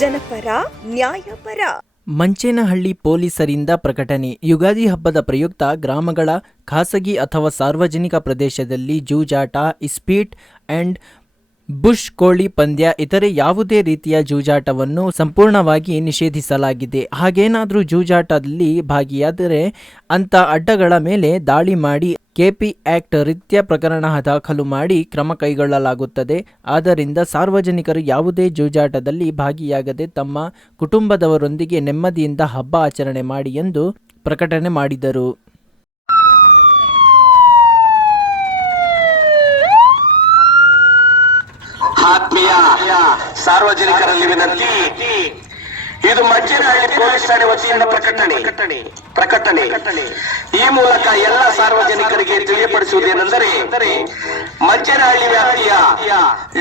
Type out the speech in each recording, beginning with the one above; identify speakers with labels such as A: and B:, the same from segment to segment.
A: ನ್ಯಾಯಪರ.
B: ಮಂಚೇನಹಳ್ಳಿ ಪೊಲೀಸರಿಂದ ಪ್ರಕಟಣೆ. ಯುಗಾದಿ ಹಬ್ಬದ ಪ್ರಯುಕ್ತ ಗ್ರಾಮಗಳ ಖಾಸಗಿ ಅಥವಾ ಸಾರ್ವಜನಿಕ ಪ್ರದೇಶದಲ್ಲಿ ಜೂಜಾಟ, ಇಸ್ಪೀಟ್ ಅಂಡ್ ಬುಷ್ ಕೋಳಿ ಪಂದ್ಯ, ಇತರೆ ಯಾವುದೇ ರೀತಿಯ ಜೂಜಾಟವನ್ನು ಸಂಪೂರ್ಣವಾಗಿ ನಿಷೇಧಿಸಲಾಗಿದೆ. ಹಾಗೇನಾದರೂ ಜೂಜಾಟದಲ್ಲಿ ಭಾಗಿಯಾದರೆ ಅಂಥ ಅಡ್ಡಗಳ ಮೇಲೆ ದಾಳಿ ಮಾಡಿ ಕೆಪಿ ಆಕ್ಟ್ ರೀತ್ಯ ಪ್ರಕರಣ ದಾಖಲು ಮಾಡಿ ಕ್ರಮ ಕೈಗೊಳ್ಳಲಾಗುತ್ತದೆ. ಆದ್ದರಿಂದ ಸಾರ್ವಜನಿಕರು ಯಾವುದೇ ಜೂಜಾಟದಲ್ಲಿ ಭಾಗಿಯಾಗದೆ ತಮ್ಮ ಕುಟುಂಬದವರೊಂದಿಗೆ ನೆಮ್ಮದಿಯಿಂದ ಹಬ್ಬ ಆಚರಣೆ ಮಾಡಿ ಎಂದು ಪ್ರಕಟಣೆ ಮಾಡಿದರು.
C: ಆತ್ಮೀಯ ಸಾರ್ವಜನಿಕರಲ್ಲಿ ವಿನಂತಿ ಇದು ಮಜ್ಜನಹಳ್ಳಿ ಪೊಲೀಸ್ ಠಾಣೆ ವತಿಯಿಂದ ಪ್ರಕಟಣೆ. ಪ್ರಕಟಣೆ. ಈ ಮೂಲಕ ಎಲ್ಲ ಸಾರ್ವಜನಿಕರಿಗೆ ತಿಳಿಯಪಡಿಸುವುದೇನೆಂದರೆ, ಮಜ್ಜನಹಳ್ಳಿ ವ್ಯಾಪ್ತಿಯ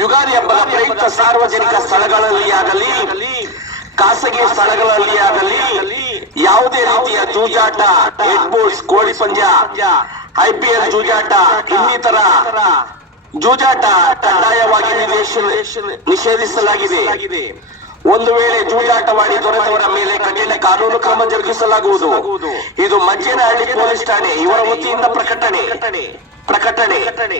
C: ಯುಗಾದಿ ಹಬ್ಬದ ಪ್ರಯುಕ್ತ ಸಾರ್ವಜನಿಕ ಸ್ಥಳಗಳಲ್ಲಿ ಆಗಲಿ, ಖಾಸಗಿ ಸ್ಥಳಗಳಲ್ಲಿ ಆಗಲಿ, ಯಾವುದೇ ರೀತಿಯ ಜೂಜಾಟ ಹೆಡ್ ಬೋರ್ಡ್ಸ್ ಕೋಳಿ ಪಂದ್ಯ ಐಪಿಎಲ್ ಜೂಜಾಟ, ಇನ್ನಿತರ ಜೂಜಾಟ ಕಡ್ಡಾಯವಾಗಿ ನಿಷೇಧ- ನಿಷೇಧಿಸಲಾಗಿದೆ. ಒಂದು ವೇಳೆ ಜೂಜಾಟವಾಡಿ ದೊರೆತವರ ಮೇಲೆ ಕಠಿಣ ಕಾನೂನು ಕ್ರಮ ಜರುಗಿಸಲಾಗುವುದು. ಇದು ಮಂಚೇನಹಳ್ಳಿ ಪೊಲೀಸ್ ಠಾಣೆ ಇವರ ವತಿಯಿಂದ ಪ್ರಕಟಣೆ. ಪ್ರಕಟಣೆ.